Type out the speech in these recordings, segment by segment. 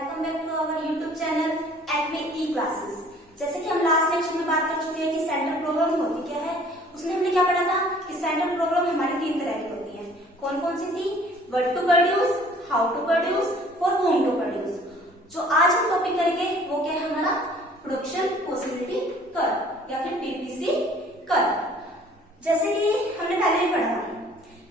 Welcome back to our YouTube channel Acme E classes. जैसे कि हम लास्ट लेक्चर में बात कर चुके हैं कि सेंट्रल प्रॉब्लम होती क्या है, उसमें हमने क्या पढ़ा था कि सेंट्रल प्रॉब्लम हमारी 3 तरह की होती है। कौन कौन सी थी? What to produce, how to produce, for whom to produce. जो आज हम टॉपिक करेंगे वो क्या है हमारा प्रोडक्शन पॉसिबिलिटी कर्व या फिर पीपीसी कर्व। जैसे कि हमने पहले ही पढ़ा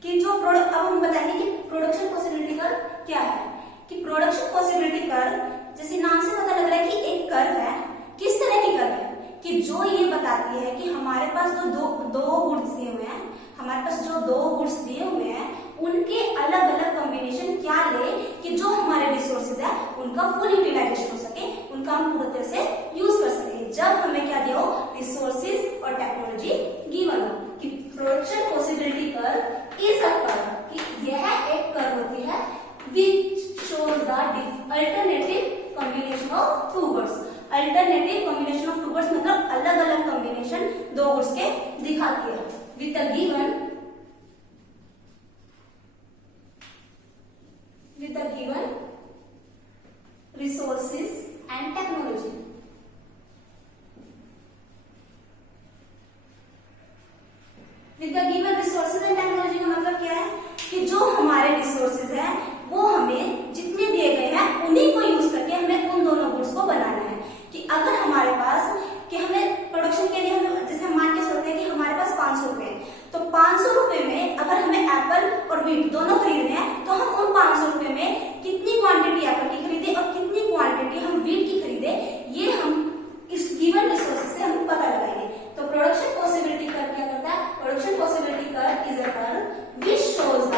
कि जो प्रोडक्ट, अब हम बताएंगे कि प्रोडक्शन पॉसिबिलिटी कर्व क्या है। कि प्रोडक्शन पॉसिबिलिटी कर्व जैसे नाम से पता लग रहा है कि एक कर्व है। किस तरह की कर्व है कि जो ये बताती है कि हमारे पास जो दो गुड्स दिए हुए हैं, हमारे पास जो 2 गुड्स दिए हुए हैं उनके अलग अलग कॉम्बिनेशन क्या ले कि जो हमारे रिसोर्सेज है उनका फुल यूटिलाइजेशन हो सके, उनका हम पूरी तरह से यूज कर सके। जब हमें क्या दिया हो, रिसोर्सेज और टेक्नोलॉजी गिवन हो। कि production possibility curve is a curve, कि यह एक कर्व होती है which shows the alternative combination of two goods। alternative combination of two goods मतलब अलग अलग कॉम्बिनेशन 2 गुड्स के दिखाती है with the given resources and technology। with the given resources and technology का मतलब क्या है कि जो हमारे रिसोर्सेज है वो हमें जितने दिए गए हैं उन्हीं को यूज करके हमें उन दोनों गुड्स को बनाना है। कि अगर हमारे पास कि हमें प्रोडक्शन के लिए हमें जैसे हम मान के चलते हैं कि हमारे पास 500 रुपए है, तो 500 रुपए में अगर हमें एप्पल और व्हीट दोनों खरीदने हैं तो हम उन 500 रुपए में कितनी क्वांटिटी एप्पल की खरीदे और कितनी क्वांटिटी हम व्हीट की खरीदे, ये हम इस गिवन रिसोर्सेज से हम पता लगाएंगे। तो प्रोडक्शन पॉसिबिलिटी कर्व क्या करता है? Production possibility curve is a curve which shows the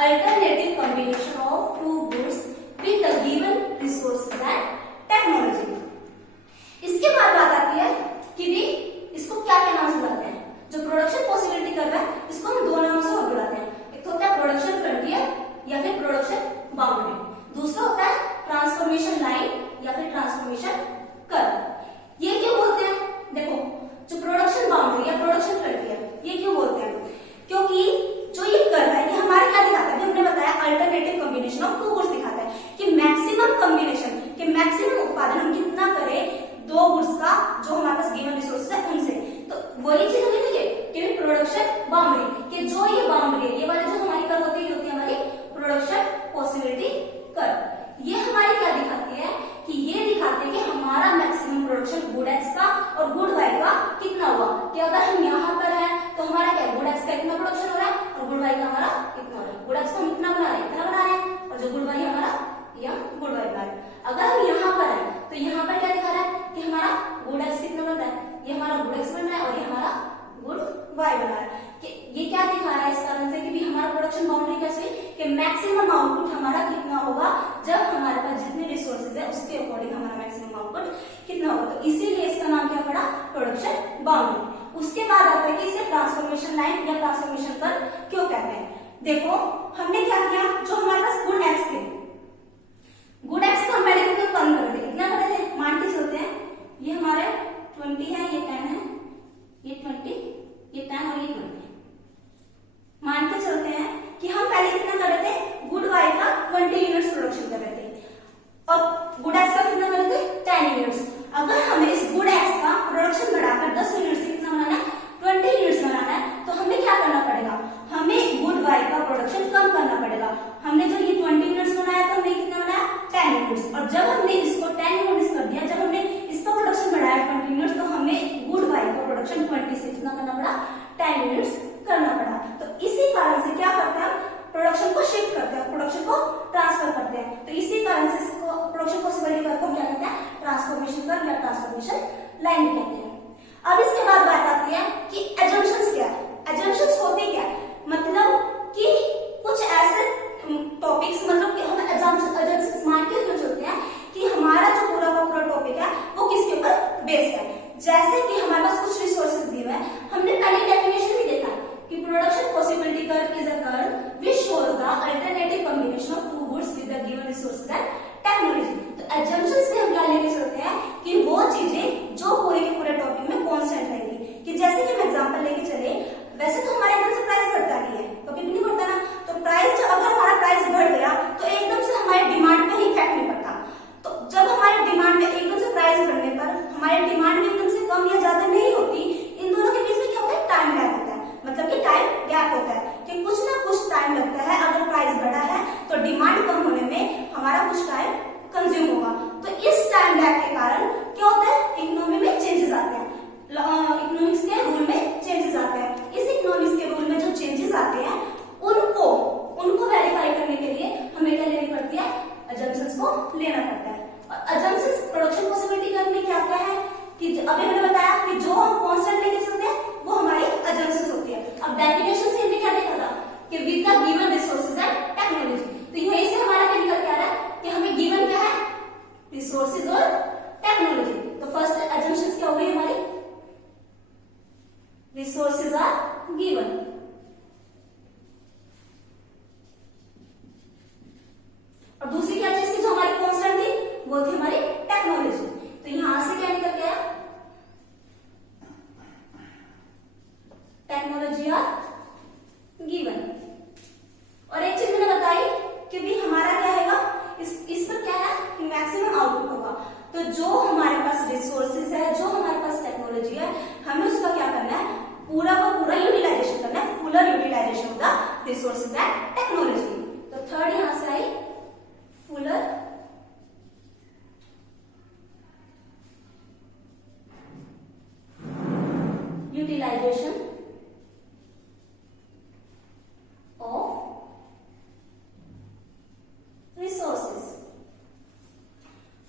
alternative combination of 2 goods with the given resources and technology. इसके बाद बात आती है कि भी इसको क्या क्या नाम से बुलाते हैं। जो प्रोडक्शन पॉसिबिलिटी कर्व है इसको हम 2 नामों से और बुलाते हैं। एक तो होता है प्रोडक्शन फ्रंटियर या फिर प्रोडक्शन बाउंड्री, दूसरा होता है ट्रांसफॉर्मेशन लाइन या फिर ट्रांसफॉर्मेशन कर्व। ये क्यों बोलते हैं? देखो, जो प्रोडक्शन बाउंड्री या प्रोडक्शन फ्रंटियर ये क्यों बोलते हैं? क्योंकि जो ये कर्व है ये हमारे क्या दिखाता है? हमने बताया अल्टरनेटिव कॉम्बिनेशन ऑफ 2 गुड्स दिखाता है कि मैक्सिमम कॉम्बिनेशन के मैक्सिमम उत्पादन हम कितना करें 2 गुड्स का जो हमारे पास गिवन रिसोर्सेज है उनसे। तो वही चीज होगी ना कि प्रोडक्शन बाउंड्री, कि जो ये बाउंड्री है, ये वाली जो हमारी कर्व होती है ये होती है हमारी प्रोडक्शन पॉसिबिलिटी कर्व। ये हमारी क्या दिखाती है कि ये दिखाते हैं कि हमारा मैक्सिमम प्रोडक्शन गुड एक्स का और गुड वाई का कितना हुआ। कि अगर हम यहाँ पर है तो हमारा क्या गुड एक्स का इतना प्रोडक्शन हो रहा है और गुड वाई का हमारा इतना हो रहा है। गुड एक्स को हम इतना बना रहे हैं, इतना बना रहे हैं, और जो गुड वाई हमारा या गुड वाई बना रहे हैं। अगर हम यहाँ पर है तो यहाँ पर क्या दिखा रहा है कि हमारा गुड एक्स कितना बन रहा है, ये हमारा गुड एक्स बन रहा है और ये हमारा गुड वाई बना रहा है। कि ये क्या दिखा रहा है इस कारण से कि भी हमारा प्रोडक्शन बाउंड्री कैसे कि मैक्सिमम आउटपुट हमारा कितना होगा जब हमारे पास जितने रिसोर्सेज है उसके अकॉर्डिंग हमारा मैक्सिमम आउटपुट कितना होगा। तो इसीलिए इसका नाम क्या पड़ा? Production boundary. उसके बाद आता है कि इसे ट्रांसफॉर्मेशन लाइन या ट्रांसफॉर्मेशन कर्व क्यों कहते हैं। देखो, हमने क्या किया, जो हमारे पास गुड एक्स थे, गुड एक्स को हम पहले कितना कम कर रहे थे, कितना कर रहे थे, मान के चलते हैं ये हमारे 20 है, ये 10 है, ये 20, ये 10 और ये 20। मान के चलते हैं कि हम पहले कितना कर रहे थे, गुड वाई का 20 यूनिट्स प्रोडक्शन कर रहे थे और गुड एक्स का कितना कर रहे थे, 10 यूनिट्स। अगर हमें इस गुड एक्स का प्रोडक्शन बढ़ाकर 10 यूनिट से कितना बनाना है, 20 यूनिट्स बनाना है, तो हमें क्या करना पड़ेगा, हमें गुड वाई का प्रोडक्शन कम करना पड़ेगा। हमने जब ये 20 यूनिट्स बनाया तो हमने कितना बनाया, 10 यूनिट्स। और जब हमने इसको 10 यूनिट्स कर दिया, जब हमने इसका प्रोडक्शन बढ़ाया 20 यूनिट्स, तो हमें गुड वाई का प्रोडक्शन 20 से कितना करना पड़ा, 10 units utilization of the resources and technology. तो थर्ड यहां से आई fuller utilization of resources.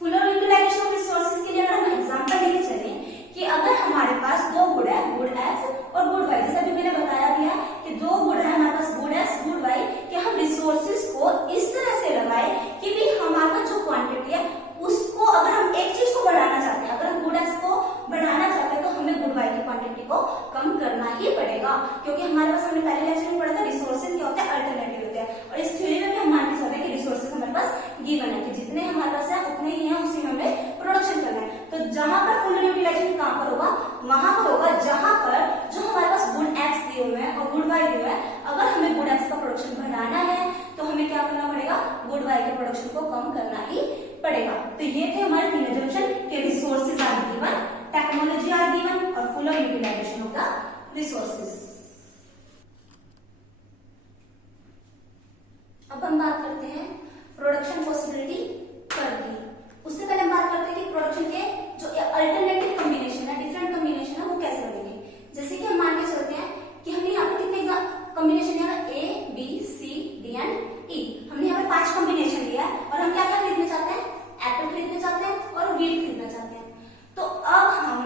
Fuller utilization of resources के लिए अगर हम एग्जांपल लेके चले कि अगर हमारे पास दो गुड है, गुड एक्स और गुड वाई, जैसे अभी मैंने बताया भी है कि दो गुड है हमारे पास, गुड एक्स गुड वाई, कि हम रिसोर्सेज को इस तरह से लगाए कि भी हमारा जो क्वांटिटी है उसको अगर हम एक चीज को बढ़ाना चाहते हैं, अगर हम गुड एक्स को बढ़ाना चाहते हैं तो हमें गुड वाई की क्वांटिटी को कम करना ही पड़ेगा, क्योंकि हमारे पास हमने पहले लेक्चर में पढ़ा था रिसोर्सेज क्या होते हैं, अल्टरनेटिव होते हैं। और इस थ्योरी में भी हम मान के चलते हैं कि रिसोर्सेज हमारे पास गिवन है कि जितने हमारे पास है उतने ही है, उसी में हमें प्रोडक्शन करना है। तो जहां पर फुल यूटिलाइजेशन कहां पर होगा, वहां पर होगा जहां पर जो हमारे पास गुड एक्स दिए हुए हैं और गुड वाई दिए हुए हैं, अगर हमें गुड एक्स का प्रोडक्शन बढ़ाना है तो हमें क्या करना पड़ेगा, गुड वाई के प्रोडक्शन को कम करना ही पड़ेगा। तो ये थे हमारे तीन एजम्पशन के resources are given, technology are given और full utilization of the resources. अब हम बात करते हैं प्रोडक्शन पॉसिबिलिटी कर्व की। उससे पहले हम बात करते हैं कि प्रोडक्शन के जो अल्टरनेटिव कॉम्बिनेशन है, डिफरेंट कॉम्बिनेशन है, वो कैसे बनेंगे। जैसे कि हम मान के चलते हैं कि हमने यहाँ पे कितने कॉम्बिनेशन लिया है, A B C D and E. हमने यहाँ पे 5 कॉम्बिनेशन लिया है और हम क्या क्या खरीदना चाहते हैं, एप्पल खरीदना चाहते हैं और वीट खरीदना चाहते हैं। तो अब हम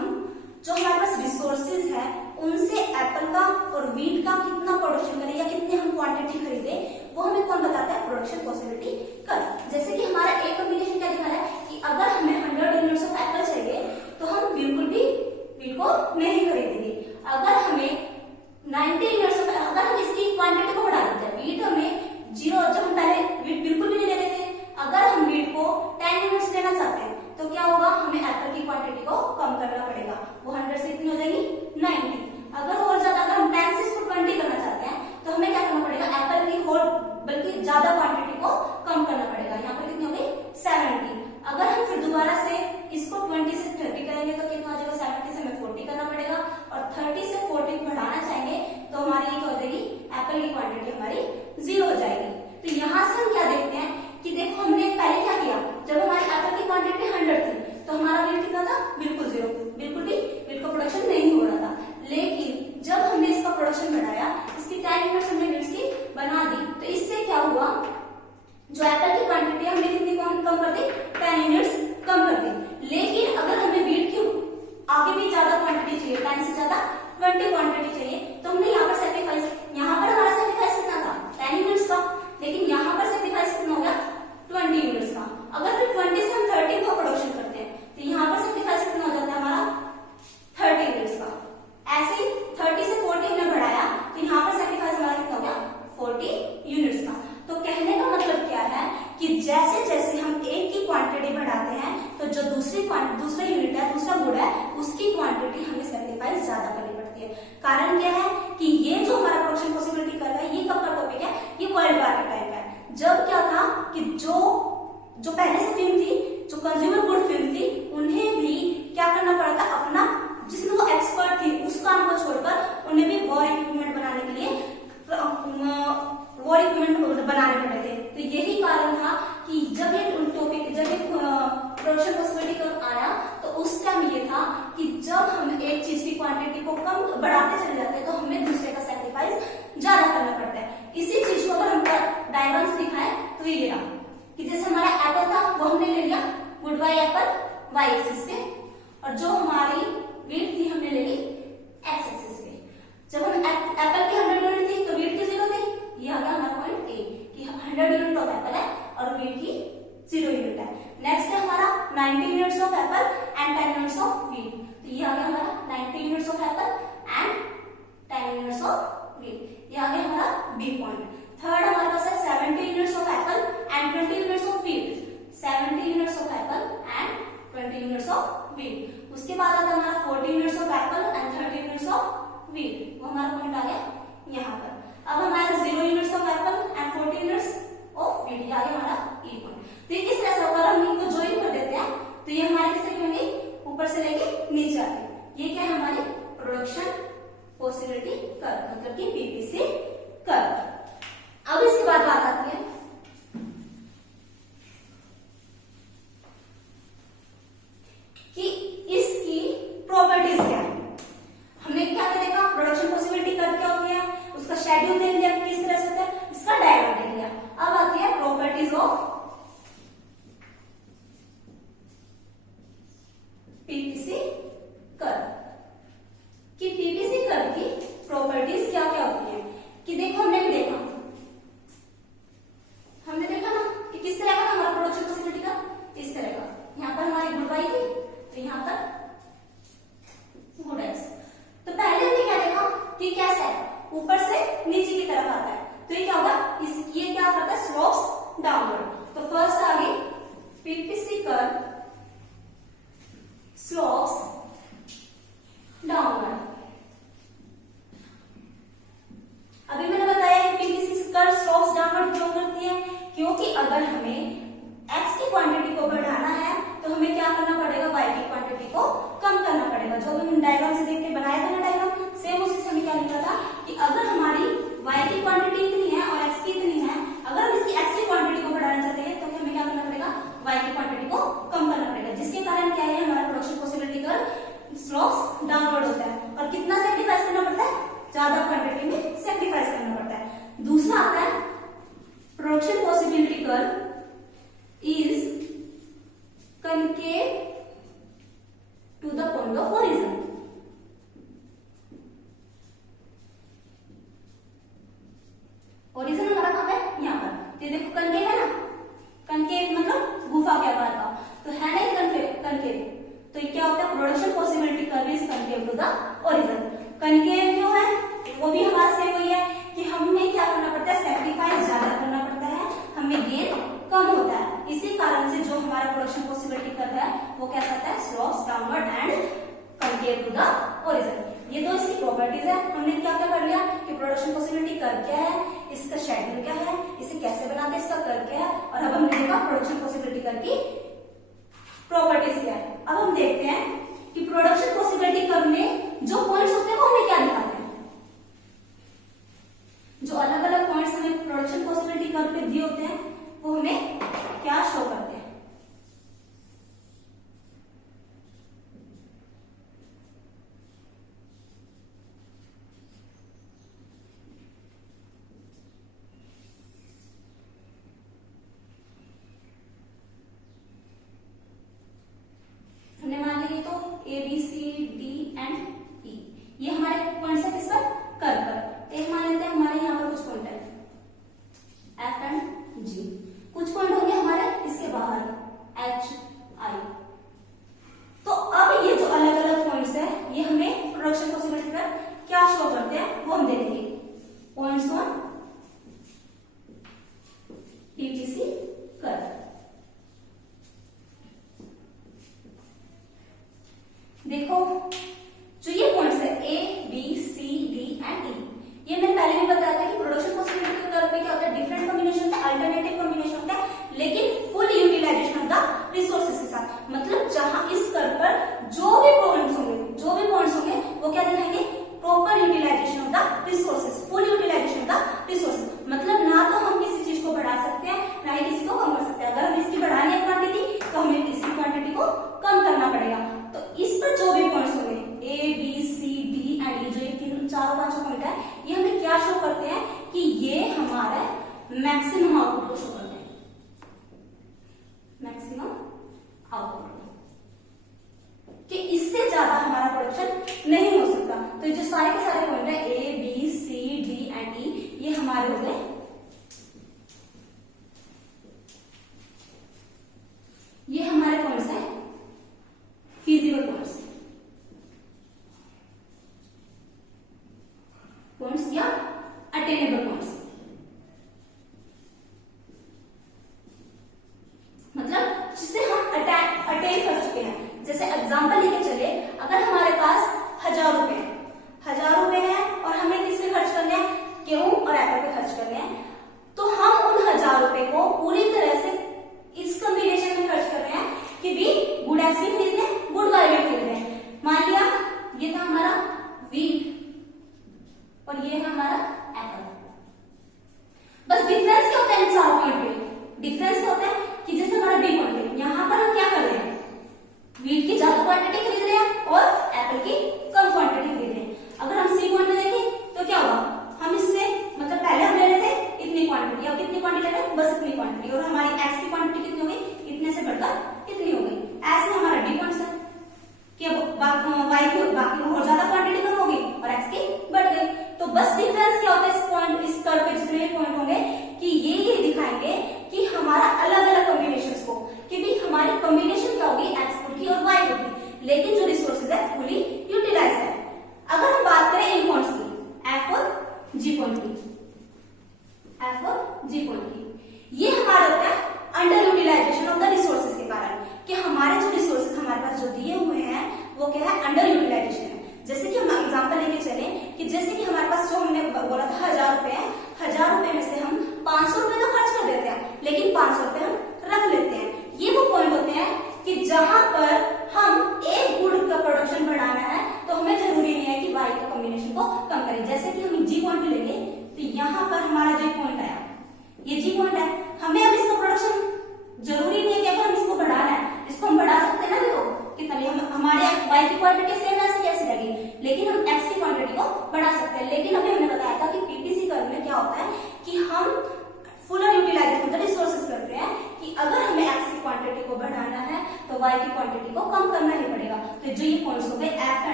जो हमारे पास रिसोर्सेज है उनसे एप्पल का और वीट का कितना प्रोडक्शन करें या कितनी हम क्वांटिटी खरीदे, वो हमें कौन बताता है, प्रोडक्शन पॉसिबिलिटी कर्व। जैसे कि हमारा एक कॉम्बिनेशन क्या दिखा है कि अगर हमें 100 यूनिट्स ऑफ एप्पल चाहिए तो हम बिल्कुल भी वीट को नहीं खरीदेंगे। अगर हमें 90 यूनिट्स ऑफ, अगर हम इसकी क्वांटिटी को बढ़ा देते हैं, वीट हमें 0, जब हम पहले वीट बिल्कुल भी नहीं ले रहे थे, अगर हम वीट को 10 यूनिट्स लेना चाहते हैं तो क्या होगा, हमें एप्पल की क्वांटिटी को कम करना पड़ेगा। वो 100 से कितनी हो जाएगी, 90। अगर और ज्यादा, अगर हम 10 से इसको 20 करना चाहते हैं तो हमें क्या करना पड़ेगा, एप्पल की और बल्कि ज्यादा क्वांटिटी को कम करना पड़ेगा। यहाँ पर कितनी हो गई, 70। अगर हम फिर दोबारा से इसको 20 से 30 करेंगे तो कितना हो जाएगा, 70 से हमें 40 करना पड़ेगा और 30 से 40 बढ़ाना चाहेंगे तो हमारी ये क्या हो जाएगी, एप्पल की क्वांटिटी हमारी 0 हो जाएगी। तो यहाँ से हम क्या देखते हैं कि देखो हमने पहले क्या किया, जब हमारी एप्पल की क्वांटिटी 100 थी तो हमारा वेट कितना था, बिल्कुल 0, बिल्कुल भी वेट का प्रोडक्शन नहीं हो रहा था। लेकिन जब हमने इसका प्रोडक्शन बढ़ाया, इसकी 10 यूनिट्स हमने वेट्स की बना दी, तो इससे क्या हुआ, जो एप्पल की क्वांटिटी है हमने कितनी कम कर दी, 10 यूनिट्स कम कर दी। लेकिन अगर हमें वीट की आगे भी ज्यादा क्वांटिटी चाहिए, 10 से ज्यादा 20 क्वांटिटी चाहिए, तो हमने यहाँ पर सेक्रीफाइस, यहाँ पर हमारा सेक्रीफाइस कितना था, 10 यूनिट्स का, लेकिन यहाँ पर सेक्रीफाइस कितना हो गया, 20 यूनिट्स का। अगर फिर 20 से हम 30 का प्रोडक्शन करते हैं तो यहाँ पर सेक्रीफाइस कितना हो जाता है हमारा, 30 यूनिट्स का। ऐसे ही 30 से 40 हमने बढ़ाया तो यहाँ पर सेक्रीफाइस हमारा कितना हो गया, 40 यूनिट्स का। तो कहने का मतलब क्या है कि जैसे जैसे हम एक की क्वांटिटी बढ़ाते हैं तो जो दूसरा यूनिट है, दूसरा गुड है, उसकी क्वांटिटी हमें सेक्रीफाइस ज्यादा करनी पड़ती है। कारण क्या है कि ये जो हमारा प्रोडक्शन पॉसिबिलिटी कर रहा है, ये कब का टॉपिक है, ये वर्ल्ड वार के टाइम का है। जब क्या था कि जो पहले से फिल्म थी, जो कंज्यूमर गुड फिल्म थी, उन्हें भी क्या करना पड़ा था, अपना जिसमें वो एक्सपर्ट थी उस काम को छोड़कर उन्हें भी वॉर इक्विपमेंट बनाने के लिए वॉर इक्विपमेंट बनाने पड़े थे। तो यही कारण था कि जब ये टॉपिक, जब ये प्रोडक्शन पॉसिबिलिटी कर्व आया तो उस टाइम ये था कि जब हम एक चीज की क्वांटिटी को कम बढ़ाते चले जाते हैं तो हमें दूसरे का सैक्रिफाइस ज्यादा करना पड़ता है। इसी चीज को अगर हम डायग्राम से दिखाएं तो ये रहा कि जैसे हमारा एप्पल था वो हमने ले लिया good by apple Y axis पे, और जो हमारी वीट थी हमने ले ली एक्स एक्सिस पे। जब हम एप्पल की 100 यूनिट थी तो वीट की 0 थी, ये आ गया हमारा पॉइंट ए कि 100 यूनिट ऑफ एप्पल है और वीट की 0 यूनिट है। नेक्स्ट है हमारा 90 units of Apple and 10 units of wheat, तो ये आ गया हमारा 90 units of Apple and 10 units of wheat, ये आ गया हमारा बी पॉइंट। थर्ड हमारे पास है 70 units of Apple and 20 units of wheat, 70 units of Apple and 20 units of wheat. उसके बाद आता है हमारा 40 units of Apple and 30 units of wheat, वो हमारा पॉइंट आ गया यहाँ पर। अब हमारा 0 units of Apple and 40 units of wheat, ये आ गया हमारा ई पॉइंट। तो ये किस तरह से होगा, हम इनको ज्वाइन कर देते हैं तो ये हमारे किस तरह होंगे, ऊपर से लेके नीचे आते। ये क्या है हमारी प्रोडक्शन पॉसिबिलिटी कर्व, मतलब कि पीपीसी कर्व। अगर हमें x की क्वांटिटी को बढ़ाना है तो हमें क्या करना पड़ेगा, y की क्वांटिटी को कम करना पड़ेगा। जो भी हम डायग्राम से देख के बनाया था ना डायग्राम, सेम उसी से हमें क्या लिखा था कि अगर हमारी y की क्वांटिटी इतनी है और x की इतनी है, अगर हम इसकी x की क्वांटिटी को बढ़ाना चाहते हैं तो हमें क्या करना पड़ेगा, y की क्वांटिटी को कम करना पड़ेगा, जिसके कारण क्या है, हमारा production possibility curve slopes downward होता है। और कितना सैक्रिफाइस करना पड़ता है, ज्यादा क्वांटिटी में सैक्रिफाइस करना पड़ता है। दूसरा आता है production possibility curve is concave to the point of origin। Origin हमारा कहाँ है, यहाँ पर। ये देखो कनकेव है ना, कनकेव मतलब गुफा के आकार का, तो है ना कनकेव, तो ये क्या होता है, production possibility curve is concave to the origin. Concave क्यों है, वो भी हमारा सेम वही है कि हमें क्या करना पड़ता है, सैक्रिफाइस ज्यादा करना पड़ता है, हमें गेन कम होता है। इसी कारण से जो हमारा प्रोडक्शन पॉसिबिलिटी कर्व है वो कैसा होता है, slopes downward and concave to the origin. ये दो इसकी प्रॉपर्टीज है। हमने क्या क्या कर लिया कि प्रोडक्शन पॉसिबिलिटी कर्व क्या है, इसका शेड्यूल क्या है, इसे कैसे बनाते हैं, इसका कर्व क्या है, और अब हमने देखा प्रोडक्शन पॉसिबिलिटी कर्व की प्रॉपर्टीज क्या है। अब हम देखते हैं कि प्रोडक्शन पॉसिबिलिटी कर्व में जो पॉइंट्स होते हैं वो हमें क्या दिखाते हैं। जो अलग अलग पॉइंट्स हमें प्रोडक्शन पॉसिबिलिटी कर्व पे दिए होते हैं वो हमें क्या शो करते हैं। हमने मान लिया तो A B C D and E, ये हमारे पॉइंट्स है किस पर, कर्व पर। एक मान लेते हैं हमारे यहाँ पर कुछ पॉइंट है एफ एंड जी, कुछ पॉइंट होंगे हमारे इसके बाहर एच आई। तो अब ये जो अलग अलग पॉइंट्स है ये हमें प्रोडक्शन पॉसिबिलिटी पर क्या शो करते हैं वो हम देखेंगे। Points on PPC curve. देखो जो ये पॉइंट्स है A B C D and E, ये मैंने पहले भी बताया था कि प्रोडक्शन पॉसिबिलिटी कर्व में क्या होता है, डिफरेंट कॉम्बिनेशन होता है, अल्टरनेटिव कॉम्बिनेशन होता है, लेकिन full utilization of the resources के साथ। मतलब जहां इस कर्व पर जो भी पॉइंट्स होंगे वो क्या दिखाएंगे, proper utilization of the resources, full utilization of the resources. मतलब ना तो हम किसी चीज को बढ़ा सकते हैं ना ही किसी को कम कर सकते हैं। अगर हम इसकी बढ़ानी है क्वांटिटी तो हमें इसकी क्वांटिटी को कम करना पड़ेगा। तो इस पर जो भी पॉइंट्स होंगे A B C D and E, जो ये तीन चारों पांचों पॉइंट है, ये हमें क्या शो करते हैं कि ये हमारे मैक्सिमम आउटपुट को शो करते हैं, मैक्सिमम आउटपुट, कि इससे ज्यादा हमारा प्रोडक्शन नहीं हो सकता। तो जो सारे के सारे पॉइंट है A B C D and E, ये हमारे हो गए, ये हमारे पॉइंट्स है फीजिबल पॉइंट्स या अटेनेबल पॉइंट्स। मतलब जिसे हम अटेन कर चुके हैं। जैसे एग्जांपल लेके चले, अगर हमारे पास 1000 रुपए है और हमें किस पे खर्च करने हैं, गेहूं और एप्पल पे खर्च करने हैं, तो हम उन 1000 रुपए को पूरी तरह से इस कॉम्बिनेशन में खर्च कर रहे हैं कि भी गुड एप्स भी खरीद रहे हैं, गुड वाले भी खरीद रहे हैं। मान लिया ये था हमारा वीट और ये है हमारा एप्पल। बस डिफरेंस क्या होता है इन चार पॉइंट पे, डिफरेंस क्या होता है कि जैसे हमारा बी पॉइंट है, यहां पर हम क्या कर रहे हैं, वीट की ज्यादा क्वांटिटी खरीद रहे हैं और एप्पल की कम क्वांटिटी खरीद रहे हैं। अगर हम सी पॉइंट में देखें तो क्या होगा, हम इससे मतलब पहले हम ले रहे थे इतनी क्वांटिटी, अब कितनी क्वांटिटी ले रहे हैं, बस इतनी क्वांटिटी, और हमारी एक्स की क्वांटिटी कितनी हो गई, इतने से बढ़कर इतनी हो गई। ऐसे हमारा डी पॉइंट है कि अब वाई की बाकी और ज्यादा क्वांटिटी कम होगी और एक्स की बढ़ गई। तो बस डिफरेंस क्या होता है इस पॉइंट, इस कर्व पे जितने भी पॉइंट होंगे कि ये दिखाएंगे कि हमारा अलग अलग कॉम्बिनेशंस को, कि भी हमारी कॉम्बिनेशन क्या होगी, एक्स होगी और वाई होगी, लेकिन जो रिसोर्सेज है फुली यूटिलाइज है। अगर हम बात करें इन पॉइंट्स की, एफ और जी पॉइंट की, एफ और जी पॉइंट की, ये हमारा होता है under utilization of the resources के कारण, कि हमारे जो रिसोर्सेज हमारे पास जो दिए हुए हैं वो क्या है, अंडर यूटिलाइजेशन है। जैसे कि हम एग्जांपल लेके चले कि जैसे कि हमारे पास जो हमने बोला था 1000 रुपए है, 1000 रुपए में से हम 500 रुपए तो खर्च कर देते हैं, लेकिन 500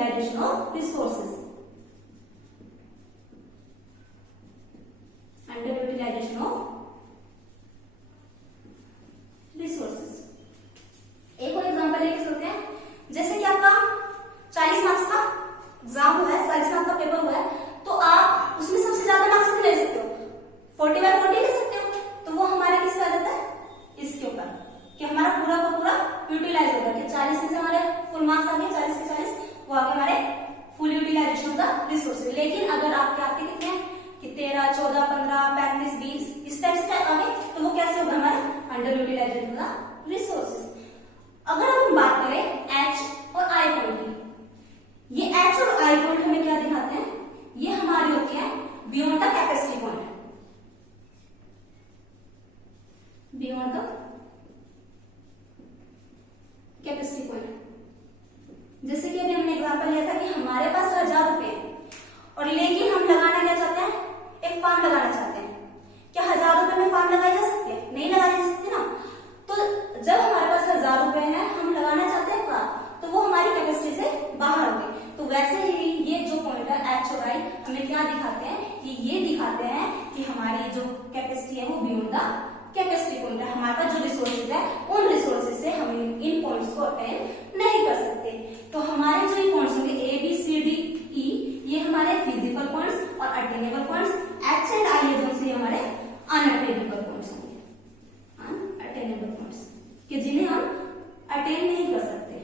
utilization of resources, under utilization of resources. एक और एग्जांपल लेके चलते हैं। जैसे कि आपका 40 मार्क्स का एग्जाम हुआ है, 40 मार्क्स का पेपर हुआ है, तो आप उसमें सबसे ज्यादा मार्क्स कितने ले सकते हो? 40/40 ले सकते हो। तो वो हमारे किस पे आ जाता है? इसके ऊपर, कि हमारा पूरा का पूरा यूटिलाइज होगा, कि 40 से हमारे फुल मार्क्स आ गए, 40 के 40 वो आगे हमारे फुल यूटिलाइजेशन का रिसोर्सेज। लेकिन अगर आपके आते कितने हैं कि 13, 14, 15, 35, 20 इस टाइप से आ गए, तो वो कैसे होगा? हमारे अंडर यूटिलाइजेशन का रिसोर्सेज। अगर हम बात करें H और I पॉइंट की, ये H और I पॉइंट हमें क्या दिखाते हैं? ये हमारे होते हैं beyond the capacity point, beyond the capacity point. जैसे कि अभी हमने एग्जांपल लिया था कि हमारे पास 1000 रुपए है और लेकिन हम लगाना क्या चाहते हैं? एक फार्म लगाना चाहते हैं। क्या 1000 रुपए में फार्म लगाई जा सकती है? नहीं लगाई जा सकती ना। तो जब हमारे पास 1000 रुपए हैं, हम लगाना चाहते हैं फार्म, तो वो हमारी कैपेसिटी से बाहर हो गई। तो वैसे ही ये जो पॉइंट है H और I हमें क्या दिखाते हैं कि ये दिखाते हैं कि हमारी जो कैपेसिटी है वो बियॉन्ड द कैपेसिटी पॉइंट है। हमारे पास जो रिसोर्सेज है उन रिसोर्सेज से हम इन पॉइंट्स को अटेन नहीं कर सकते। तो हमारे जो ये पॉइंट्स होंगे A, B, C, D, E, ये हमारे फिजिकल पॉइंट्स और attainable points. H and I ये दोनों हमारे अनअटेनेबल पॉइंट्स होंगे, अनअटेनेबल पॉइंट्स, कि जिन्हें हम अटेन नहीं कर सकते।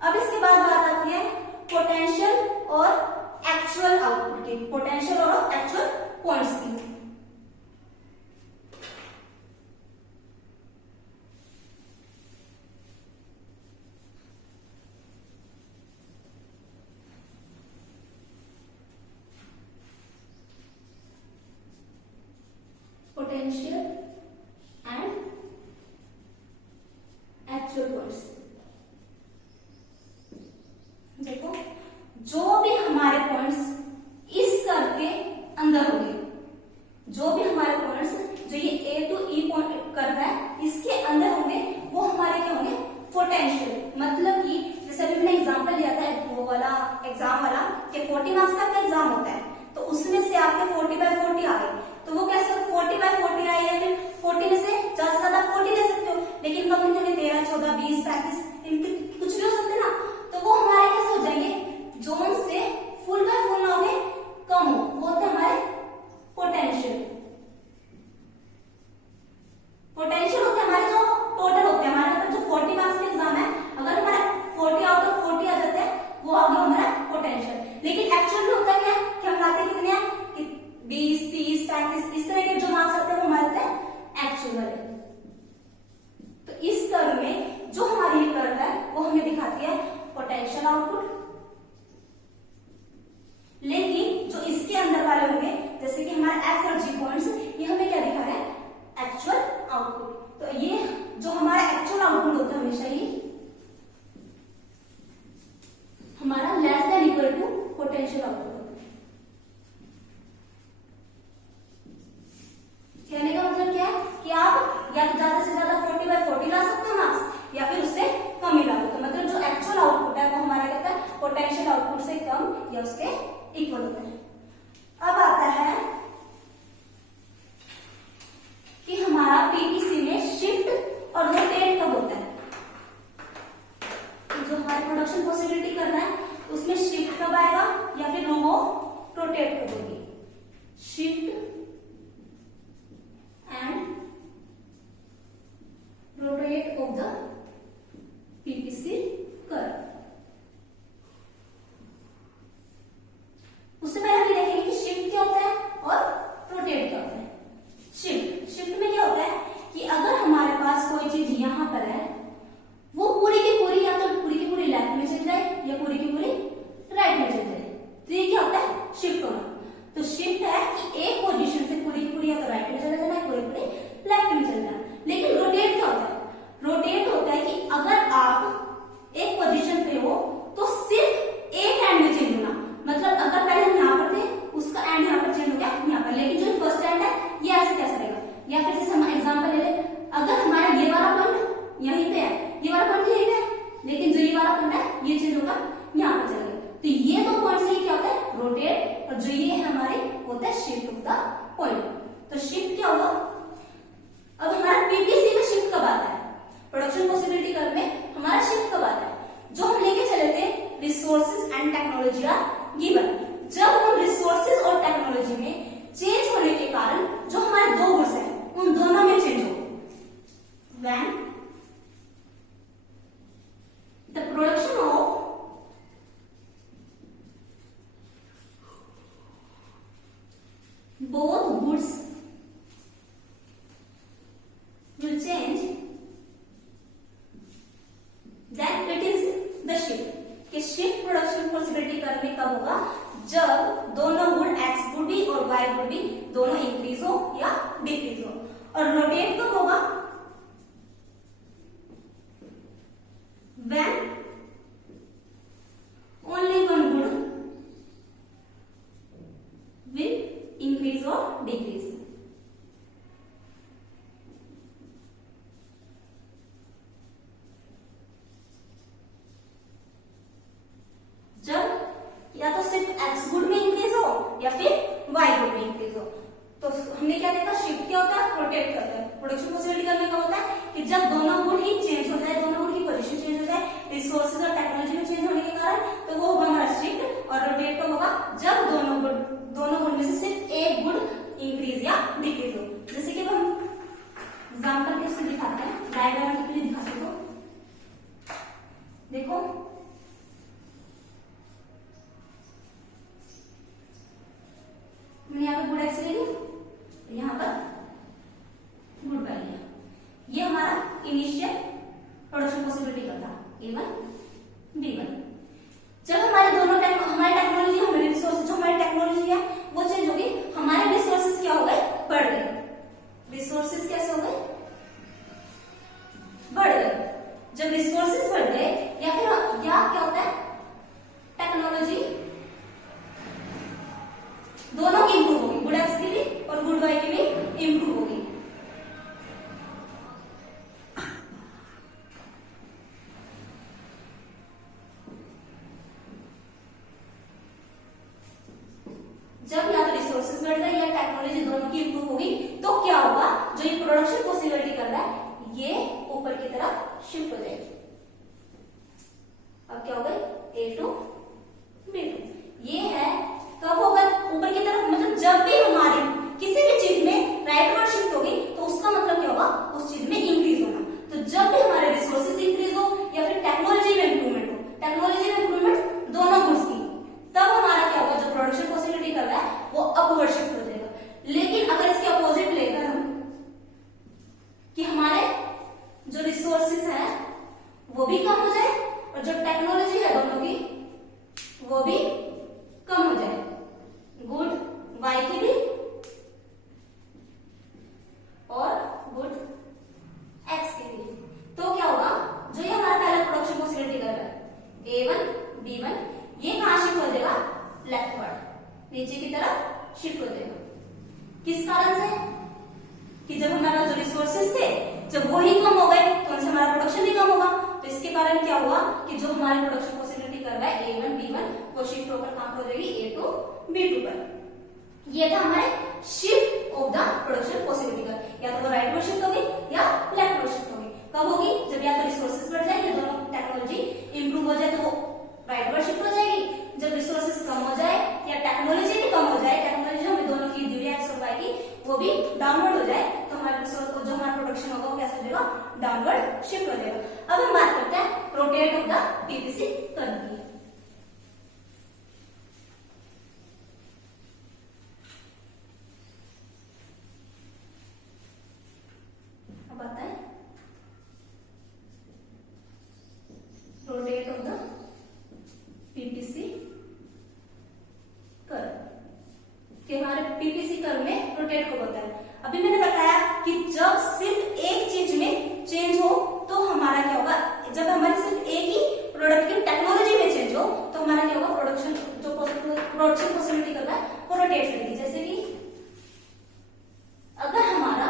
अब इसके बाद बात आती है पोटेंशियल और एक्चुअल आउटपुट की, पोटेंशियल और एक्चुअल पॉइंट्स की। Potential and actual points. देखो, जो भी हमारे पॉइंट्स इस कर्व के अंदर होंगे, जो भी हमारे पॉइंट्स जो ये A to E point curve है इसके अंदर होंगे, वो हमारे क्या होंगे? पोटेंशियल। मतलब कि जैसे अभी मैंने एग्जांपल लिया था वो वाला एग्जाम वाला कि 40 मार्क्स का आपका एग्जाम होता है, तो उसमें से आपके 40/40 आ गए, तो वो कैसे 40/40 आए या फिर 40 में से ज्यादा से ज्यादा 40 ले सकते हो, लेकिन कम नहीं होंगे 13, 14, 20, 35 इनके कुछ भी हो सकते ना। तो वो हमारे कैसे हो जाएंगे? जोन से फुल बाय फुल ना होंगे, कम हो, वो होते हमारे पोटेंशियल। पोटेंशियल होते हैं हमारे जो टोटल होते हैं, हमारे मतलब जो 40 मार्क्स के एग्जाम है, अगर हमारा 40 आउट ऑफ 40 आ जाते हैं, वो आ गया हमारा पोटेंशियल। लेकिन एक्चुअल में होता क्या है कि हम लाते कितने हैं कि 20, 30, 35 इस तरह के जो मार्क्स आते हैं वो हमारे होते हैं एक्चुअल वाले। तो इस कर्व में जो हमारी ये कर्व है वो हमें दिखाती है पोटेंशियल आउटपुट, लेकिन जो इसके अंदर वाले होंगे जैसे कि हमारा F और G पॉइंट्स, ये हमें क्या दिखा रहे हैं? Actual output. तो ये जो हमारा एक्चुअल आउटपुट होता है हमेशा ही हमारा less than equal to potential output. कहने का मतलब क्या है कि आप या तो ज्यादा से ज्यादा 40/40 ला सकते हो मार्क्स, या फिर उससे कम ही ला दो। तो मतलब जो एक्चुअल आउटपुट है वो हमारा कहता है पोटेंशियल आउटपुट से कम या उसके इक्वल होता है। अब आता है कि हमारा पीपीसी में शिफ्ट और रोटेट कब होता है। तो जो हमारी प्रोडक्शन पॉसिबिलिटी करना है उसमें शिफ्ट कब आएगा या फिर वो रोटेट कब होगी? Shift and rotate of the PPC curve. उससे पहले हम देखेंगे कि शिफ्ट क्या होता है और रोटेट क्या होता है। शिफ्ट में क्या होता है कि अगर हमारे पास कोई चीज यहां पर है, वो पूरी की पूरी या तो पूरी की पूरी लेफ्ट में चल जाए या पूरी की पूरी राइट में चल जाए, तो ये क्या होता है? शिफ्ट होना। तो शिफ्ट है कि एक पोजीशन से पूरी की पूरी या तो राइट में चला जाना है, पूरी पूरी लेफ्ट में चल जाना। लेकिन रोटेट क्या होता है? रोटेट होता है कि अगर आप एक पोजीशन पे हो तो सिर्फ एक एंड में चेंज होना। मतलब अगर पहले हम यहाँ पर थे, उसका एंड यहाँ पर चेंज हो गया यहाँ पर, लेकिन जो फर्स्ट एंड है ये ऐसे कैसे रहेगा? या फिर जैसे हम एग्जांपल ले लें, अगर हमारा ये वाला पॉइंट यहीं पे है, ये वाला पॉइंट यहीं पे है, लेकिन जो ये वाला पॉइंट है ये चेंज होगा रोटेट, और जो ये है हमारे होता है शिफ्ट ऑफ द पॉइंट। तो शिफ्ट क्या हुआ, अब हमारा पीपीसी में शिफ्ट कब आता है, प्रोडक्शन पॉसिबिलिटी कर्व में हमारा शिफ्ट कब आता है, जो हम लेके चले थे resources and technology are given. जब हम रिसोर्सेज और टेक्नोलॉजी में चेंज होने के कारण जो हमारे दो गुड्स हैं उन दोनों में चेंज हो, when the production of both goods will change, then it is the shift। कि शिफ्ट प्रोडक्शन पॉसिबिलिटी करने कब होगा, जब दोनों गुड एक्स गुड भी और वाई गुड भी दोनों इंक्रीज हो या डिक्रीज हो। और रोटेट कब होगा, when only one good will increase or decrease। जब या तो सिर्फ एक्स गुड में इंक्रीज हो या फिर वाई गुड में इंक्रीज हो। तो हमने क्या देखा, शिफ्ट क्या होता है, रोटेट करता है। प्रोडक्शन पॉसिबिलिटी करने का होता है कि जब दोनों गुड ही चेंज हो जाए, दोनों गुड की पोजीशन चेंज हो जाए रिसोर्सेज और टेक्नोलॉजी में चेंज होने के कारण, तो वो होगा हमारा शिफ्ट। और रोटेट कब होगा, जब दोनों गुड में से सिर्फ एक गुड इंक्रीज या डिक्रीज हो। जैसे कि हम एग्जांपल के से दिखाते हैं, डायग्राम के लिए दिखाते हो, देखो मैंने यहाँ पे गुड एक्स ले लिया, यहाँ पर गुड वाई लिया। ये हमारा इनिशियल प्रोडक्शन पॉसिबिलिटी का था A1 B1। जब हमारे टेक्नोलॉजी, हमारे रिसोर्सेज, जो हमारी टेक्नोलॉजी है वो चेंज होगी, हमारे रिसोर्सेज क्या हो गए, बढ़ गए। रिसोर्सेज कैसे हो गए, बढ़ गए। जब रिसोर्सेज बढ़ गए या फिर क्या होता है, टेक्नोलॉजी दोनों की इंप्रूव होगी, गुड एक्स की भी और गुड वाई की भी इंप्रूव होगी। जब या तो रिसोर्सेज बढ़ गए या टेक्नोलॉजी दोनों की इंप्रूव होगी, तो क्या होगा, जो ये प्रोडक्शन पॉसिबिलिटी कर रहा है ये ऊपर की तरफ शिफ्ट हो जाएगी। अब क्या होगा, A2 B2। ये है कब होगा, ऊपर की तरफ, मतलब जब भी हमारी किसी भी चीज में राइटवर्ड शिफ्ट होगी तो उसका मतलब क्या होगा, उस चीज में इंक्रीज होना। तो जब भी हमारे रिसोर्सेज इंक्रीज हो या फिर टेक्नोलॉजी में इंप्रूवमेंट हो, टेक्नोलॉजी में इंप्रूवमेंट दोनों गुड्स की, तब हमारा क्या होगा, जो प्रोडक्शन पॉसिबिलिटी कर रहा है वो अपवर्ड शिफ्ट हो जाएगा। लेकिन अगर इसके अपोजिट लेकर हम कि हमारे जो रिसोर्सेज है वो भी कम हो जाए और जो टेक्नोलॉजी है दोनों की वो भी कम हो जाए, गुड वाई की भी और गुड एक्स की भी, तो क्या होगा, जो ये हमारा पहला प्रोडक्शन पॉसिबिलिटी कर रहा है A1 B1, ये कहां शिफ्ट हो जाएगा, लेफ्टवर्ड, नीचे की तरफ शिफ्ट हो जाएगा। किस कारण से, कि जब हमारा जो रिसोर्सेज थे जब वो ही कम हो गए तो उनसे हमारा प्रोडक्शन भी कम होगा। तो इसके कारण क्या हुआ कि जो हमारे प्रोडक्शन पॉसिबिलिटी कर रहा है A1 B1 वो शिफ्ट होकर कहां पर हो जाएगी, A2 B2 पर। ये था हमारे shift of the production possibility का, या तो वो राइटवर्ड शिफ्ट होगी या लेफ्टवर्ड शिफ्ट होगी। कब होगी, जब या तो रिसोर्सेज बढ़ जाए या दोनों टेक्नोलॉजी इंप्रूव हो जाए तो वो राइटवर्ड शिफ्ट हो जाएगी। जब रिसोर्सेज कम हो जाए या टेक्नोलॉजी भी कम हो जाए, टेक्नोलॉजी जो हमें दोनों की दी हुई एक्स और वाई की वो भी डाउनवर्ड हो जाए, तो हमारे रिसोर्स जो हमारा प्रोडक्शन होगा वो कैसे हो जाएगा, डाउनवर्ड शिफ्ट हो जाएगा। अब हम बात करते हैं rotate of the PPC curve की। अब आता है rotate of the PPC curve, कि हमारे पीपीसी कर्व में रोटेट कब होता है। अभी मैंने बताया कि जब सिर्फ एक चीज में चेंज हो तो हमारा क्या होगा, जब हमारी सिर्फ एक ही प्रोडक्ट की टेक्नोलॉजी में चेंज हो तो हमारा क्या होगा, प्रोडक्शन जो प्रोडक्शन पॉसिबिलिटी कर रहा है वो रोटेट करेगी। जैसे कि अगर हमारा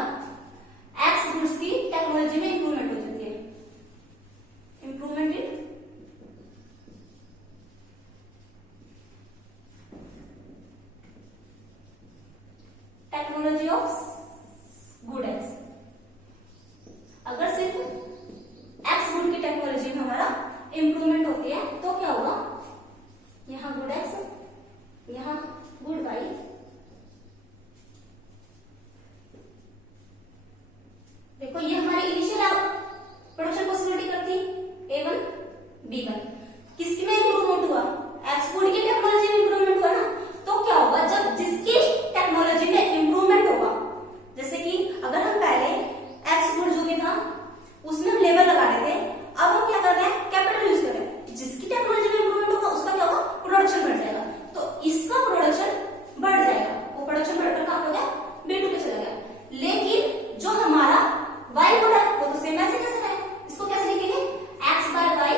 एक्स गुड्स की टेक्नोलॉजी में इंप्रूवमेंट हो जाती है, improvement in technology of good x. अगर सिर्फ एक्स गुड की टेक्नोलॉजी में हमारा इंप्रूवमेंट होती है तो क्या होगा, यहाँ गुड एक्स, यहाँ गुड वाई, देखो ये हमारी इनिशियल प्रोडक्शन पॉसिबिलिटी करती A1 B1, किसकी में इंप्रूवमेंट हुआ, एक्स गुड की टेक्नोलॉजी में इंप्रूवमेंट हुआ ना। तो क्या होगा, जब जिसकी टेक्नोलॉजी में इंप्रूवमेंट होगा, जैसे कि अगर हम पहले एक्स गुड जो भी था उसमें हम लेबर लगा रहे थे, अब हम क्या कर रहे हैं, कैपिटल यूज कर रहे हैं। जिसकी टेक्नोलॉजी में इंप्रूवमेंट होगा उसका क्या होगा, प्रोडक्शन बढ़ जाएगा, तो इसका प्रोडक्शन बढ़ जाएगा, वो प्रोडक्शन बढ़कर कहां हो गया, B2 पे चला गया। लेकिन जो हमारा वाई गुड है वो तो सेम ऐसे कैसे है, इसको कैसे लिखेंगे, X by Y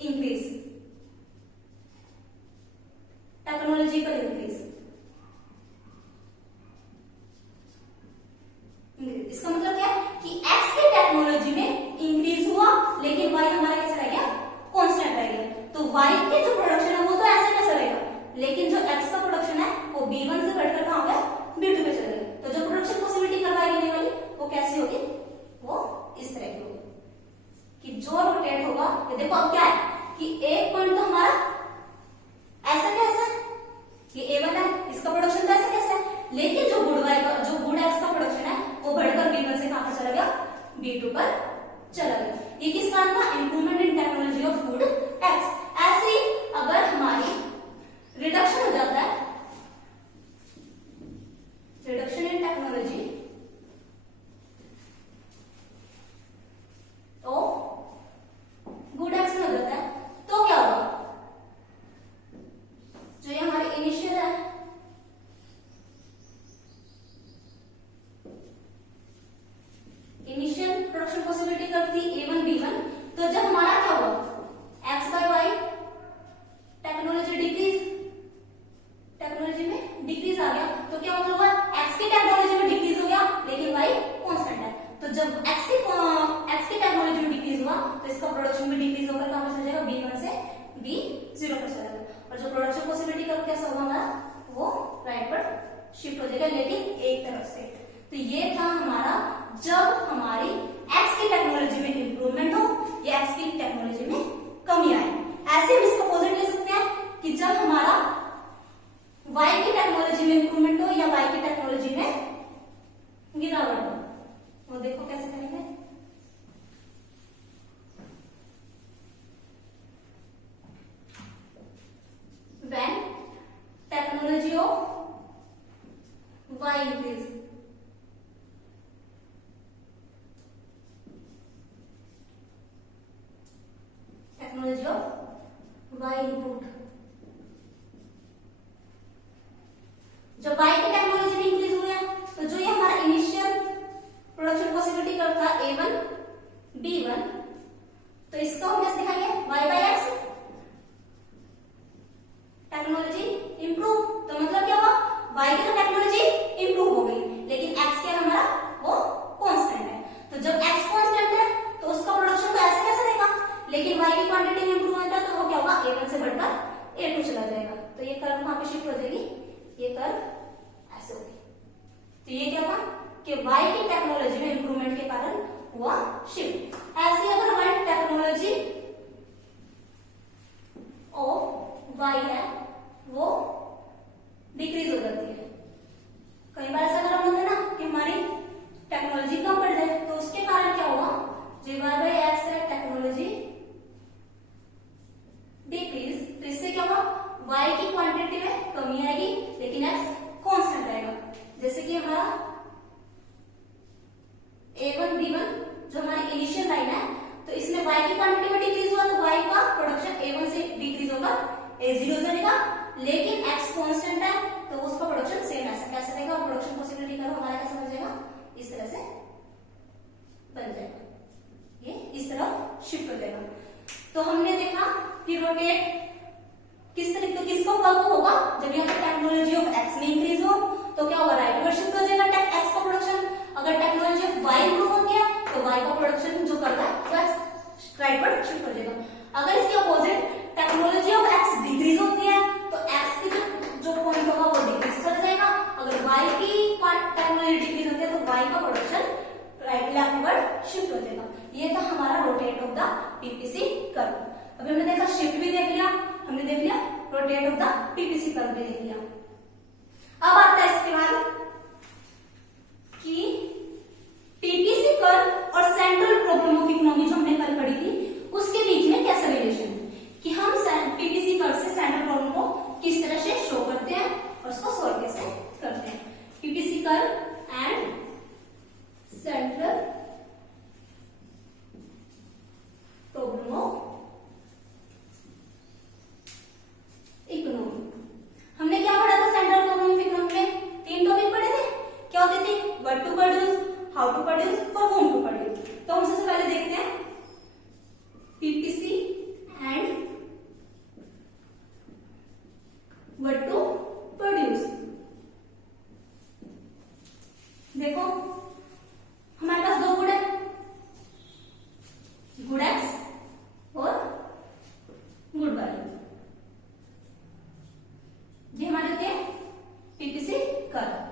increase, technological increase. इसका मतलब क्या है कि एक्स की टेक्नोलॉजी में इंक्रीज हुआ लेकिन वाई हमारा कैसे रह गया, कांस्टेंट रह गया। तो वाई के जो प्रोडक्शन है वो तो ऐसे कैसे रहेगा, लेकिन जो एक्स का प्रोडक्शन है वो B1 से बढ़कर कहां हो गया, B2 पे चला गया। तो जो प्रोडक्शन पॉसिबिलिटी करवाई जाने वाली वो कैसी होगी, वो इस तरह की होगी कि जो रोटेट होगा, ये देखो अब क्या है कि एक पॉइंट तो हमारा ऐसा कैसा है, ये A1 है, इसका प्रोडक्शन तो ऐसा कैसा है, लेकिन जो गुड वाई का, जो गुड एक्स का प्रोडक्शन है वो बढ़कर B1 से कहां पर चला गया, B2 पर चला गया। ये किस कारण का, improvement in technology of good x. ऐसे ही अगर हमारी रिडक्शन हो जाता है, reduction in technology of good x में हो जाता है, तो क्या होगा, जो ये हमारे इनिशियल है, इनिशियल प्रोडक्शन पॉसिबिलिटी करती A1 B1, तो जब हमारा क्या हुआ, X by Y technology decrease, technology में डिक्रीज आ गया, तो क्या मतलब हुआ, एक्स की टेक्नोलॉजी में डिक्रीज हो गया लेकिन वाई कांस्टेंट है। तो जब एक्स की टेक्नोलॉजी में डिक्रीज हुआ तो इसका प्रोडक्शन भी डिक्रीज होकर कहां पर चला जाएगा, B1 से B0 पर चला जाएगा, और जो प्रोडक्शन पॉसिबिलिटी का कैसा होगा हमारा, वो राइट पर शिफ्ट हो जाएगा लेकिन एक तरफ से। तो ये था हमारा जब हमारी एक्स की टेक्नोलॉजी में इंप्रूवमेंट हो या एक्स की टेक्नोलॉजी में कमी आए। ऐसे हम इसका अपोजिट ले सकते हैं कि जब हमारा वाई की टेक्नोलॉजी में इंप्रूवमेंट हो या वाई की टेक्नोलॉजी में गिरावट हो। वो देखो कैसे करेंगे, when technology of Y increase, technology of Y input, जब वाई की टेक्नोलॉजी में इंक्रीज हो गया तो जो ये हमारा इनिशियल प्रोडक्शन पॉसिबिलिटी कर्व था A1 B1, तो इसको हम कैसे दिखाएंगे, y by X, technology improve. तो मतलब क्या हुआ, y की तो टेक्नोलॉजी इंप्रूव हो गई लेकिन x क्या हमारा, वो कांस्टेंट है। तो जब x कांस्टेंट है तो उसका प्रोडक्शन तो ऐसे कैसे रहेगा, लेकिन y की क्वांटिटी में इंप्रूवमेंट है तो वो क्या होगा, A1 से बढ़कर A2 चला जाएगा। तो ये कर्व वहां पे शिफ्ट हो जाएगी, ये कर्व ऐसे होगी। तो ये क्या था कि y की टेक्नोलॉजी में इंप्रूवमेंट के कारण हुआ शिफ्ट। ऐसे अगर हमारी टेक्नोलॉजी ऑफ y है वो डिक्रीज हो जाती है, कई बार ऐसा अगर हम होता है ना कि हमारी टेक्नोलॉजी कम बढ़ जाए तो उसके कारण क्या होगा, जो y बाय एक्स है टेक्नोलॉजी डिक्रीज, तो इससे क्या होगा, y की क्वांटिटी में कमी आएगी लेकिन x कांस्टेंट रहेगा। जैसे कि हमारा A1 B1 जो हमारी इनिशियल लाइन है, तो इसमें y की क्वांटिटी में डिक्रीज हुआ तो y का प्रोडक्शन A1 से डिक्रीज होगा A0 हो जाएगा, लेकिन x कांस्टेंट है तो उसका प्रोडक्शन सेम ऐसा कैसे रहेगा, प्रोडक्शन पॉसिबिलिटी करो हमारा कैसा बन जाएगा, इस तरह से बन जाएगा, ये इस तरह शिफ्ट हो जाएगा। तो हमने देखा कि रोटेट किस तरीके तो किसको कब होगा, जब यहाँ पर टेक्नोलॉजी ऑफ एक्स में इंक्रीज हो तो क्या होगा, राइट पर शिफ्ट हो जाएगा एक्स का प्रोडक्शन। अगर टेक्नोलॉजी ऑफ वाई इंप्रूव हो गया तो वाई का प्रोडक्शन जो कर रहा है वो राइट पर शिफ्ट हो जाएगा। अगर इसके opposite technology of x decrease होती है तो एक्स की जो पॉइंट होगा वो डिक्रीज कर जाएगा, अगर पीपीसी कर्व। अभी हमने देखा शिफ्ट भी देख लिया, हमने देख लिया rotate of the PPC curve भी देख लिया। अब आता है इसके बाद कि पीपीसी कर्व और सेंट्रल प्रॉब्लम ऑफ इकोनॉमी जो हमने कल पढ़ी थी उसके बीच में कैसा रिलेशन है, कि हम पीपीसी कर्व से सेंट्रल प्रॉब्लम को किस तरह से शो करते हैं और उसको सॉल्व कैसे करते हैं। PPC curve and central problem of economy. हमने क्या पढ़ा था सेंट्रल प्रॉब्लम ऑफ इकोनॉमी में? 3 टॉपिक पढ़े थे। क्या होते थे? What to produce, how to produce और व्होम टू प्रोड्यूस। तो हम सबसे पहले देखते हैं PPC and what to produce. देखो हमारे पास 2 गुड है, गुड एक्स और गुड वाई। ये हमारे होते हैं पीपीसी कर्व।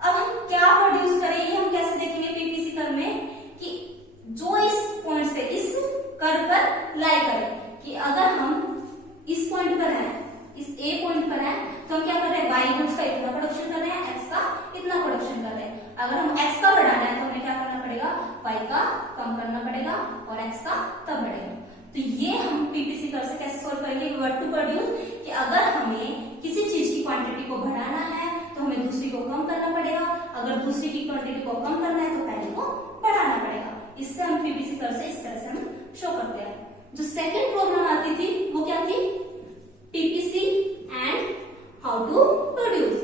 अब हम क्या प्रोड्यूस करें ये हम कैसे देखेंगे पीपीसी कर्व में, कि जो इस पॉइंट पे इस कर्व पर लाई करे, कि अगर हम इस पॉइंट पर है, इस ए पॉइंट पर है, तो हम क्या कर रहे हैं, वाई गुड्स का इतना प्रोडक्शन कर रहे हैं, एक्स का इतना प्रोडक्शन कर रहे हैं। अगर हम एक्स का बढ़ाना है तो हमें क्या करना पड़ेगा, वाई का कम करना पड़ेगा और एक्स का तब बढ़ेगा। तो ये हम पीपीसी कर्व से कैसे सोल्व करेंगे, व्हाट टू प्रोड्यूस, कि अगर हमें किसी चीज की क्वांटिटी को बढ़ाना है तो हमें दूसरी को कम करना पड़ेगा, अगर दूसरी की क्वांटिटी को कम करना है तो पहले को बढ़ाना पड़ेगा। इससे हम पीपीसी कर्व से इस तरह से हम शो करते हैं। जो सेकंड प्रॉब्लम आती थी वो क्या थी, PPC and how to produce.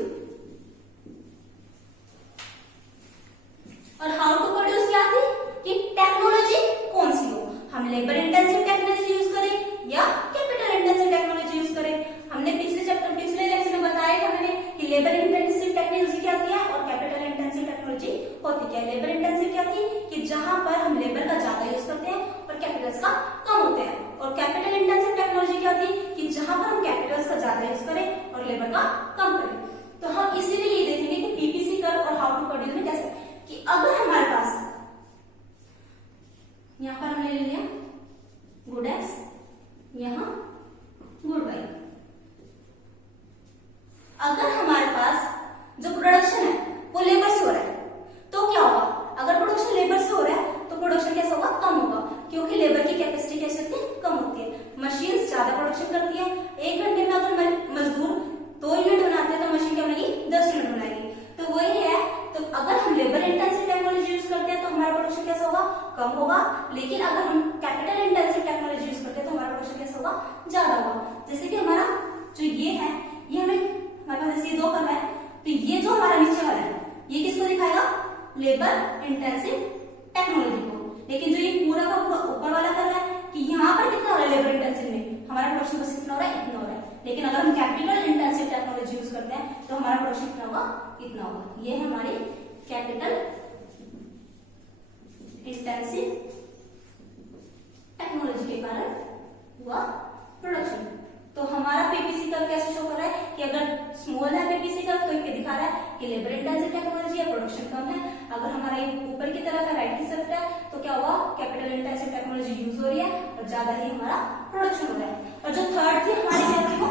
और हाउ टू प्रोड्यूस क्या थी, कि टेक्नोलॉजी कौन सी हो, हम लेबर इंटेंसिव टेक्नोलॉजी यूज करें या कैपिटल इंटेंसिव टेक्नोलॉजी यूज करें। हमने पिछले लेक्चर में बताया था मैंने कि लेबर इंटेंसिव टेक्नोलॉजी क्या थी और कैपिटल इंटेंसिव टेक्नोलॉजी होती क्या। लेबर इंटेंसिव क्या थी, कि जहां पर हम लेबर का ज्यादा यूज करते हैं और कैपिटल्स का कम होते हैं। और कैपिटल इंटेंसिव टेक्नोलॉजी क्या थी, कि जहां पर हम कैपिटल्स का ज्यादा यूज करें और लेबर का कम करें। तो हम इसीलिए ये देखेंगे कि पीपीसी कर्व और हाउ टू प्रोड्यूस में कैसे, कि अगर हमारे पास यहां पर हमने ले लिया गुड एक्स, यहां गुड वाई, अगर हमारे पास जो प्रोडक्शन है वो लेबर से हो रहा है तो क्या होगा, अगर प्रोडक्शन लेबर से हो रहा है तो प्रोडक्शन कैसा होगा, कम होगा, क्योंकि लेबर की कैपेसिटी कैसे होती है, कम होती है। मशीन ज्यादा प्रोडक्शन करती है। 1 घंटे में अगर मजदूर 2 यूनिट बनाते हैं तो मशीन क्या बनेगी, 10 यूनिट बनाएगी। तो वही है, तो अगर हम लेबर इंटेंसिव टेक्नोलॉजी यूज करते हैं तो हमारा प्रोडक्शन कैसा होगा, कम होगा। लेकिन अगर हम कैपिटल इंटेंसिव टेक्नोलॉजी यूज करते हैं तो हमारा प्रोडक्शन कैसा होगा, ज्यादा होगा। जैसे कि हमारा जो ये है, ये हमें हमारे पास ऐसे 2 कर्व है, तो ये जो हमारा नीचे वाला है ये किसको दिखाएगा, लेबर इंटेंसिव टेक्नोलॉजी को। लेकिन जो ये पूरा का पूरा ऊपर वाला कर्व है, कि यहाँ पर कितना हो रहा है लेबर इंटेंसिव में, हमारा प्रोडक्शन बस कितना हो रहा है, इतना हो रहा है। लेकिन अगर हम कैपिटल इंटेंसिव टेक्नोलॉजी यूज करते हैं तो हमारा प्रोडक्शन कितना होगा, इतना होगा। ये है हमारी कैपिटल इंटेंसिव टेक्नोलॉजी के कारण हुआ प्रोडक्शन। तो हमारा पीपीसी कर्व कैसे शो कर रहा है, कि अगर स्मॉल है पीपीसी कर्व तो ये दिखा रहा है कि लेबर इंटेंसिव टेक्नोलॉजी है, प्रोडक्शन कम है। अगर हमारा ये ऊपर की तरफ है, राइट की तरफ है, तो क्या होगा, कैपिटल इंटेंसिव टेक्नोलॉजी यूज हो रही है और ज्यादा ही हमारा प्रोडक्शन हो रहा है। और जो थर्ड थी हमारी क्या थी, वो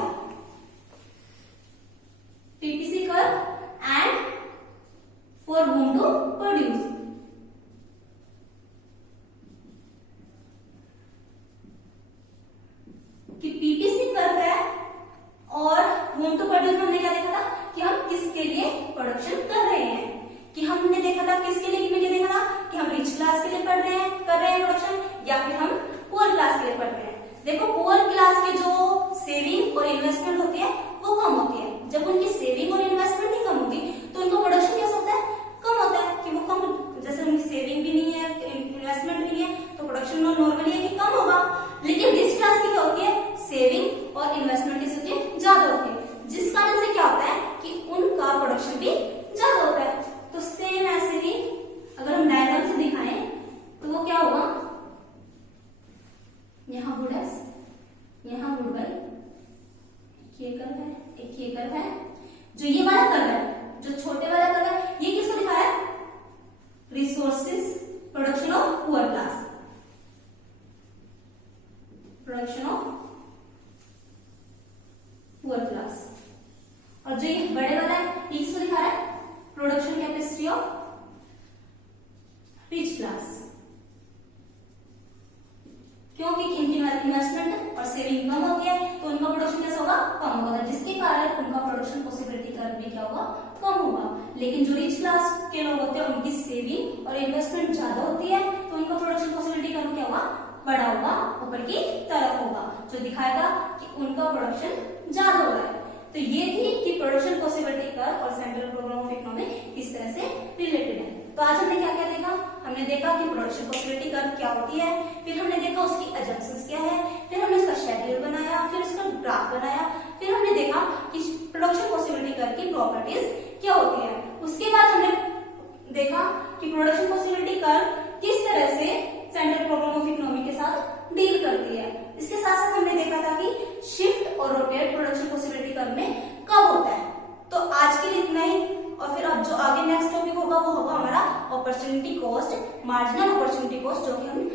PPC curve and for whom to produce. कि पीपीसी कर्व है और व्होम टू प्रोड्यूस में हमने क्या देखा था, कि हम किसके लिए प्रोडक्शन कर रहे हैं। कि हमने देखा था किसके लिए, क्या देखा था, कि हम रिच क्लास के लिए कर रहे हैं प्रोडक्शन, या फिर हम पुअर क्लास के लिए पढ़ रहे हैं। देखो पुअर क्लास के जो सेविंग और इन्वेस्टमेंट होती है वो कम होती है। जब उनकी सेविंग और इन्वेस्टमेंट ही कम होगी तो उनका प्रोडक्शन कैसा होता है, कम होता है। कि वो कम, जैसे उनकी सेविंग भी नहीं है, इन्वेस्टमेंट भी नहीं है, तो प्रोडक्शन नॉर्मली है कि कम होगा। लेकिन रिच क्लास की क्या होती है, सेविंग और इन्वेस्टमेंट की स्थिति ज्यादा होती है, जिस कारण से क्या होता है कि उनका प्रोडक्शन भी ज्यादा होता है। तो सेम ऐसे ही अगर हम डायग्राम से दिखाएं तो वो क्या होगा, यहाँ गुड एक्स, यहाँ गुड वाई, ये कर्व है, एक ये कर्व है। जो ये वाला कर्व है, जो छोटे वाला कर्व है, ये किसको दिखा रहा है, resources production of poor class. Production possibility curve भी क्या होगा, कम होगा। लेकिन जो रिच क्लास के लोग होते हैं उनकी सेविंग और इन्वेस्टमेंट ज्यादा होती है, तो उनका प्रोडक्शन पॉसिबिलिटी कर्व क्या होगा, बड़ा होगा, ऊपर की तरफ होगा, जो दिखाएगा कि उनका प्रोडक्शन ज्यादा हो रहा है। तो ये थी कि प्रोडक्शन पॉसिबिलिटी कर्व और सेंट्रल प्रोग्राम ऑफ इकोनॉमी किस तरह से रिलेटेड है। तो आज हमने क्या क्या देखा, हमने देखा कि प्रोडक्शन पॉसिबिलिटी कर्व क्या होती है, फिर हमने देखा उसकी एजम्पशंस क्या है, फिर हमने उसका शेड्यूल बनाया, फिर उसका ग्राफ बनाया, फिर हमने देखा कि प्रोडक्शन पॉसिबिलिटी कर्व की प्रॉपर्टीज क्या होती है। उसके बाद हमने देखा कि प्रोडक्शन पॉसिबिलिटी कर्व किस तरह से सेंट्रल प्रोग्राम ऑफ इकोनॉमी के साथ डील करती है। इसके साथ साथ हमने देखा था कि शिफ्ट और रोटेट प्रोडक्शन पॉसिबिलिटी कर्व में कब होता है। तो आज के लिए इतना ही, और फिर अब जो आगे नेक्स्ट टॉपिक होगा वो होगा हमारा opportunity cost, marginal opportunity cost, जो कि हम